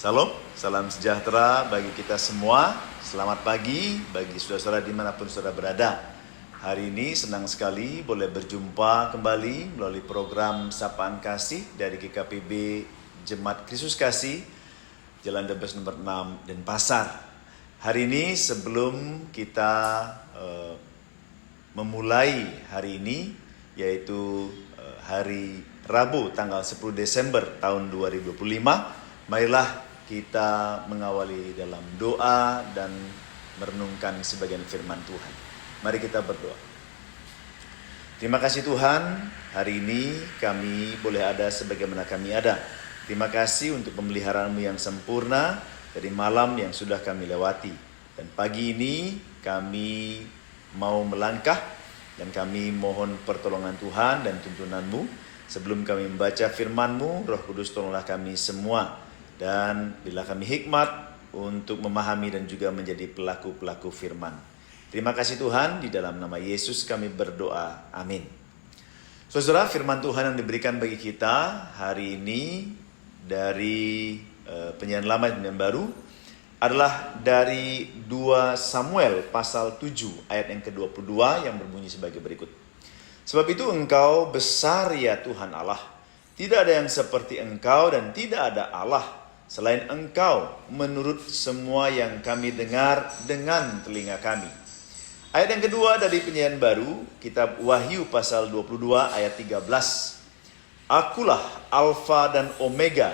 Salam, salam sejahtera bagi kita semua. Selamat pagi bagi saudara-saudara dimanapun saudara berada. Hari ini senang sekali boleh berjumpa kembali melalui program Sapaan Kasih dari GKPB Jemaat Kristus Kasih, Jalan Debes nomor 6 Denpasar. Hari ini sebelum kita memulai hari ini, yaitu hari Rabu tanggal 10 Desember tahun 2025, marilah kita mengawali dalam doa dan merenungkan sebagian firman Tuhan. Mari kita berdoa. Terima kasih Tuhan, hari ini kami boleh ada sebagaimana kami ada. Terima kasih untuk pemeliharaan-Mu yang sempurna dari malam yang sudah kami lewati. Dan pagi ini kami mau melangkah dan kami mohon pertolongan Tuhan dan tuntunan-Mu. Sebelum kami membaca firman-Mu, Roh Kudus tolonglah kami semua. Dan bila kami hikmat untuk memahami dan juga menjadi pelaku-pelaku firman. Terima kasih Tuhan, di dalam nama Yesus kami berdoa. Amin. Saudara, firman Tuhan yang diberikan bagi kita hari ini dari penyanyian lama dan baru adalah dari 2 Samuel pasal 7 ayat yang ke-22 yang berbunyi sebagai berikut. Sebab itu Engkau besar ya Tuhan Allah. Tidak ada yang seperti Engkau dan tidak ada Allah selain Engkau, menurut semua yang kami dengar dengan telinga kami. Ayat yang kedua dari penyanyian baru, kitab Wahyu pasal 22 ayat 13. Akulah Alfa dan Omega,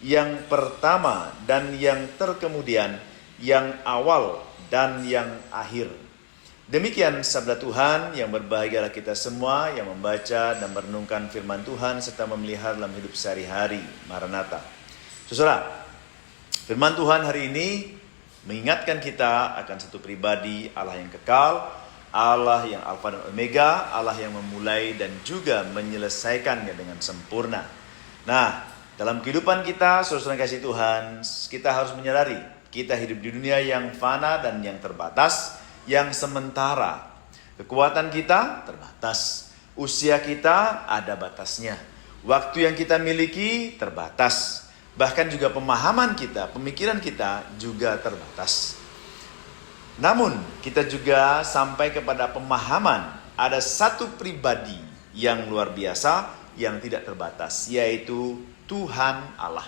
yang pertama dan yang terkemudian, yang awal dan yang akhir. Demikian sabda Tuhan, yang berbahagialah kita semua yang membaca dan merenungkan firman Tuhan serta memelihara dalam hidup sehari-hari. Maranatha. Saudara, firman Tuhan hari ini mengingatkan kita akan satu pribadi, Allah yang kekal, Allah yang Alfa dan Omega, Allah yang memulai dan juga menyelesaikannya dengan sempurna. Nah, dalam kehidupan kita, saudara kasih Tuhan, kita harus menyadari kita hidup di dunia yang fana dan yang terbatas, yang sementara. Kekuatan kita terbatas, usia kita ada batasnya, waktu yang kita miliki terbatas. Bahkan juga pemahaman kita, pemikiran kita juga terbatas. Namun kita juga sampai kepada pemahaman ada satu pribadi yang luar biasa yang tidak terbatas, yaitu Tuhan Allah.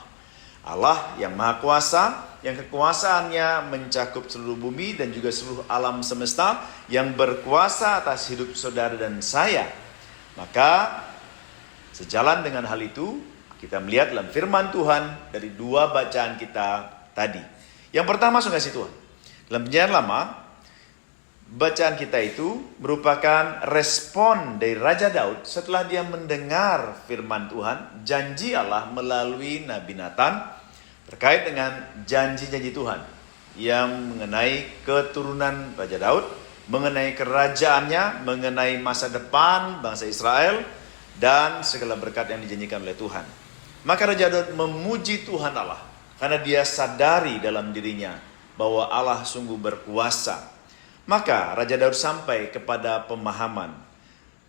Allah yang Maha Kuasa, yang kekuasaannya mencakup seluruh bumi dan juga seluruh alam semesta, yang berkuasa atas hidup saudara dan saya. Maka sejalan dengan hal itu, kita melihat dalam firman Tuhan dari 2 bacaan kita tadi. Yang pertama, saudara kasih Tuhan, dalam perjanjian lama, bacaan kita itu merupakan respon dari Raja Daud setelah dia mendengar firman Tuhan, janji Allah melalui Nabi Nathan terkait dengan janji-janji Tuhan yang mengenai keturunan Raja Daud, mengenai kerajaannya, mengenai masa depan bangsa Israel, dan segala berkat yang dijanjikan oleh Tuhan. Maka Raja Daud memuji Tuhan Allah karena dia sadari dalam dirinya bahwa Allah sungguh berkuasa. Maka Raja Daud sampai kepada pemahaman,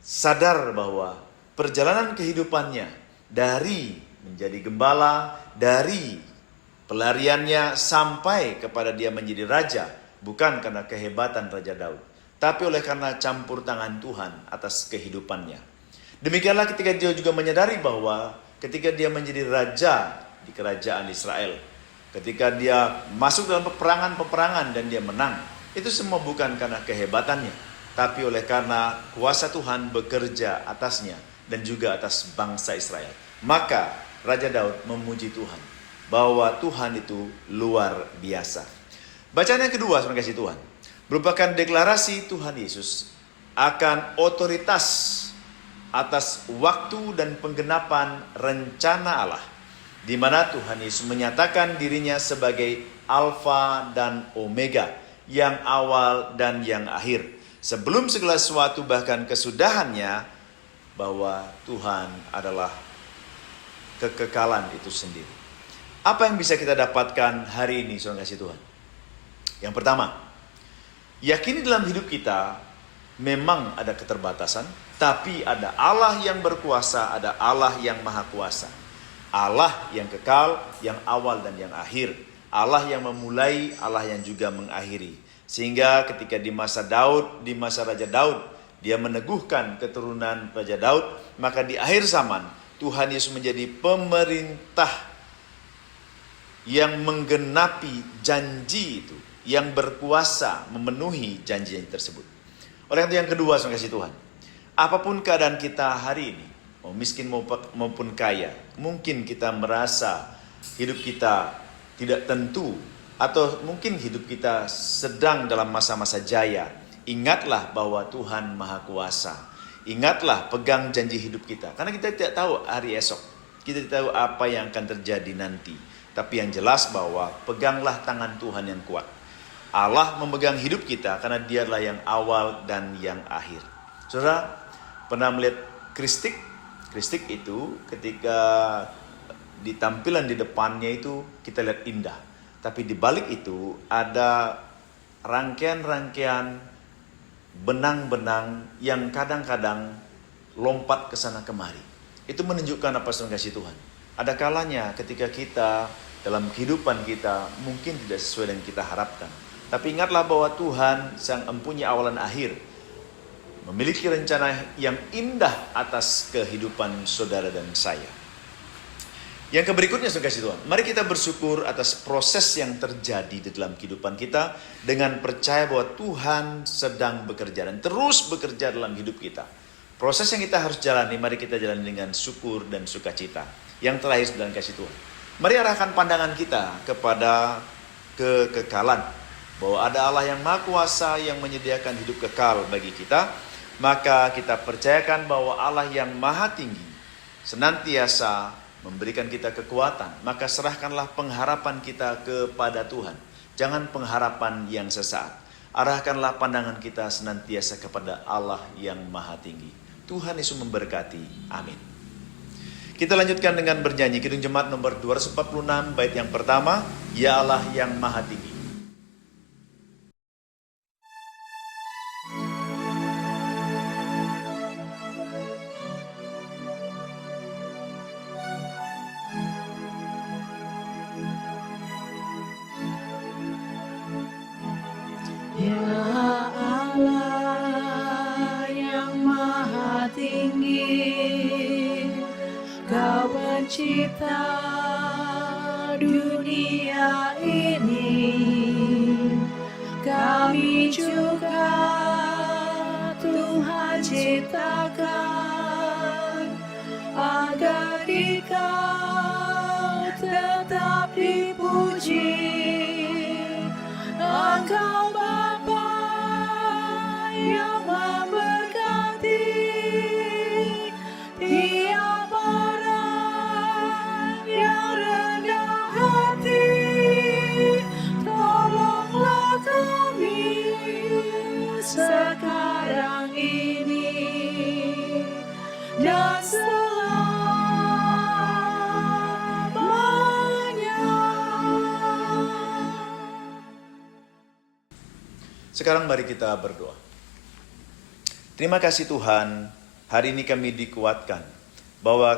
sadar bahwa perjalanan kehidupannya dari menjadi gembala, dari pelariannya sampai kepada dia menjadi raja, bukan karena kehebatan Raja Daud, tapi oleh karena campur tangan Tuhan atas kehidupannya. Demikianlah ketika dia juga menyadari bahwa ketika dia menjadi raja di kerajaan Israel, ketika dia masuk dalam peperangan dan dia menang, itu semua bukan karena kehebatannya, tapi oleh karena kuasa Tuhan bekerja atasnya dan juga atas bangsa Israel. Maka Raja Daud memuji Tuhan bahwa Tuhan itu luar biasa. Bacaan yang kedua, saudara kasih Tuhan, merupakan deklarasi Tuhan Yesus akan otoritas atas waktu dan penggenapan rencana Allah, di mana Tuhan Yesus menyatakan dirinya sebagai Alfa dan Omega, yang awal dan yang akhir. Sebelum segala sesuatu bahkan kesudahannya, bahwa Tuhan adalah kekekalan itu sendiri. Apa yang bisa kita dapatkan hari ini, saudara kasih Tuhan? Yang pertama, yakini dalam hidup kita memang ada keterbatasan, tapi ada Allah yang berkuasa, ada Allah yang maha kuasa. Allah yang kekal, yang awal dan yang akhir. Allah yang memulai, Allah yang juga mengakhiri. Sehingga ketika di masa Raja Daud, dia meneguhkan keturunan Raja Daud, maka di akhir zaman Tuhan Yesus menjadi pemerintah yang menggenapi janji itu, yang berkuasa memenuhi janji-janji tersebut. Oleh itu yang kedua, saudara kasih Tuhan, apapun keadaan kita hari ini, mau miskin maupun kaya, mungkin kita merasa hidup kita tidak tentu, atau mungkin hidup kita sedang dalam masa-masa jaya. Ingatlah bahwa Tuhan Maha Kuasa. Ingatlah, pegang janji hidup kita. Karena kita tidak tahu hari esok. Kita tidak tahu apa yang akan terjadi nanti. Tapi yang jelas bahwa peganglah tangan Tuhan yang kuat. Allah memegang hidup kita karena Dialah yang awal dan yang akhir. Saudara, pernah melihat kristik? Kristik itu ketika ditampilan di depannya itu kita lihat indah. Tapi di balik itu ada rangkaian-rangkaian benang-benang yang kadang-kadang lompat ke sana kemari. Itu menunjukkan apa saudara kasih Tuhan. Ada kalanya ketika kita dalam kehidupan kita mungkin tidak sesuai dengan kita harapkan. Tapi ingatlah bahwa Tuhan Sang Empunya awal dan akhir memiliki rencana yang indah atas kehidupan saudara dan saya. Yang berikutnya saudara kasih Tuhan, mari kita bersyukur atas proses yang terjadi di dalam kehidupan kita dengan percaya bahwa Tuhan sedang bekerja dan terus bekerja dalam hidup kita. Proses yang kita harus jalani, mari kita jalani dengan syukur dan sukacita. Yang terakhir dalam kasih Tuhan, mari arahkan pandangan kita kepada kekekalan, bahwa ada Allah yang Maha Kuasa yang menyediakan hidup kekal bagi kita. Maka kita percayakan bahwa Allah yang Maha Tinggi senantiasa memberikan kita kekuatan. Maka serahkanlah pengharapan kita kepada Tuhan. Jangan pengharapan yang sesaat. Arahkanlah pandangan kita senantiasa kepada Allah yang Maha Tinggi. Tuhan Yesus memberkati. Amin. Kita lanjutkan dengan bernyanyi Kidung Jemaat nomor 246 bait yang pertama, Ya Allah yang Maha Tinggi. Ya Allah yang Maha Tinggi, Kau pencipta dunia ini. Kami juga Tuhan ciptakan agar Dikau tetap dipuji. Engkau Bapa yang memberkati tiap orang yang rendah hati. Tolonglah kami sekarang ini dan Sekarang mari kita berdoa. Terima kasih Tuhan, hari ini kami dikuatkan bahwa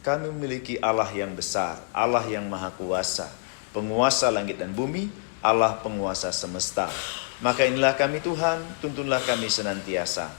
kami memiliki Allah yang besar, Allah yang Maha Kuasa, penguasa langit dan bumi, Allah penguasa semesta. Maka inilah kami Tuhan, tuntunlah kami senantiasa.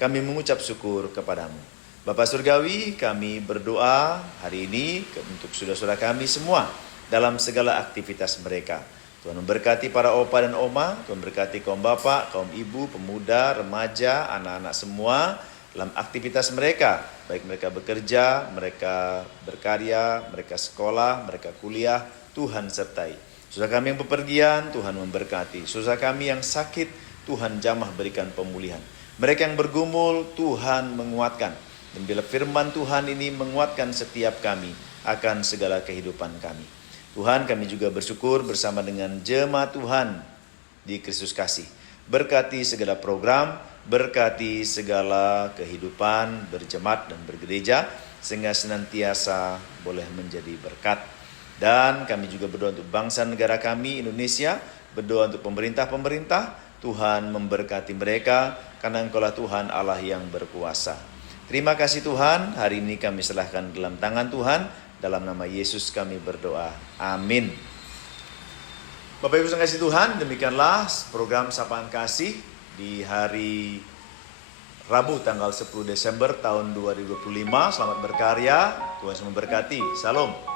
Kami mengucap syukur kepadamu. Bapa Surgawi, kami berdoa hari ini untuk saudara-saudara kami semua dalam segala aktivitas mereka. Tuhan memberkati para opa dan oma, Tuhan memberkati kaum bapak, kaum ibu, pemuda, remaja, anak-anak semua dalam aktivitas mereka. Baik mereka bekerja, mereka berkarya, mereka sekolah, mereka kuliah, Tuhan sertai. Saudara kami yang bepergian, Tuhan memberkati. Saudara kami yang sakit, Tuhan jamah berikan pemulihan. Mereka yang bergumul, Tuhan menguatkan. Dan bila firman Tuhan ini menguatkan setiap kami akan segala kehidupan kami. Tuhan, kami juga bersyukur bersama dengan jemaat Tuhan di Kristus Kasih. Berkati segala program, berkati segala kehidupan berjemaat dan bergereja, sehingga senantiasa boleh menjadi berkat. Dan kami juga berdoa untuk bangsa negara kami, Indonesia, berdoa untuk pemerintah-pemerintah, Tuhan memberkati mereka, karena Engkaulah Tuhan Allah yang berkuasa. Terima kasih Tuhan, hari ini kami serahkan dalam tangan Tuhan. Dalam nama Yesus kami berdoa. Amin. Bapak Ibu yang kasih Tuhan, demikianlah program Sapaan Kasih di hari Rabu tanggal 10 Desember tahun 2025. Selamat berkarya, Tuhan memberkati. Salam.